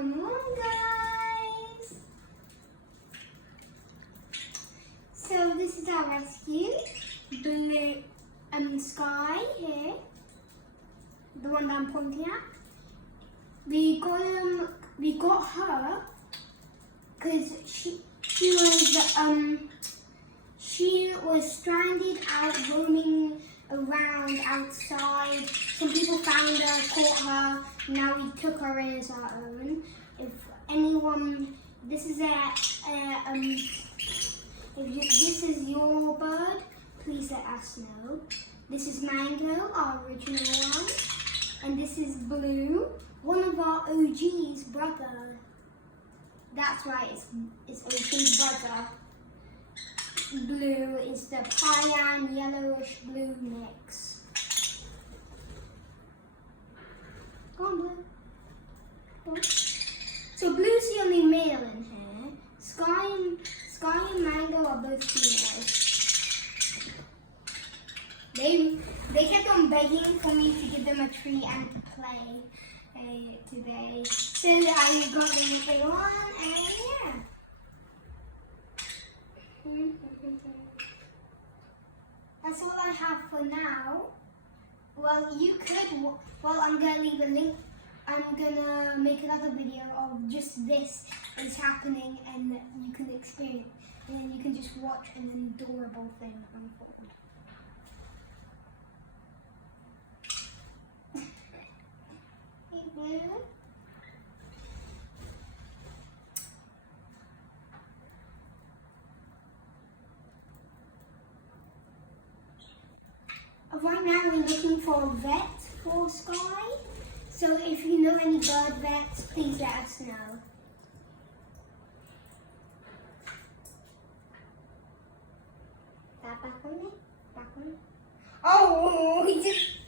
Come on, guys. So this is our rescue. Blue, Sky here. The one that I'm pointing at. We got her because she was stranded out roaming around outside. Some people found her, caught her. Now we took her in as our own. If anyone, this is this is your bird, please let us know. This is Mango, our original one, and this is Blue, one of our OG's brother. That's right, it's OG's brother. Blue is the cyan yellowish blue mix. Go on, Blue. Go on. So Blue's the only male in here. Sky and Mango are both females. They kept on begging for me to give them a treat and to play today. So I got them what they want, and yeah. That's all I have for now. Well, I'm gonna leave a link. I'm gonna make another video of just this is happening, and you can experience, and you can just watch an adorable thing unfold. Hey, Blue. Right now we're looking for a vet for Sky. So if you know any bird vets, please let us know. Back on it? Back on it? Oh, he just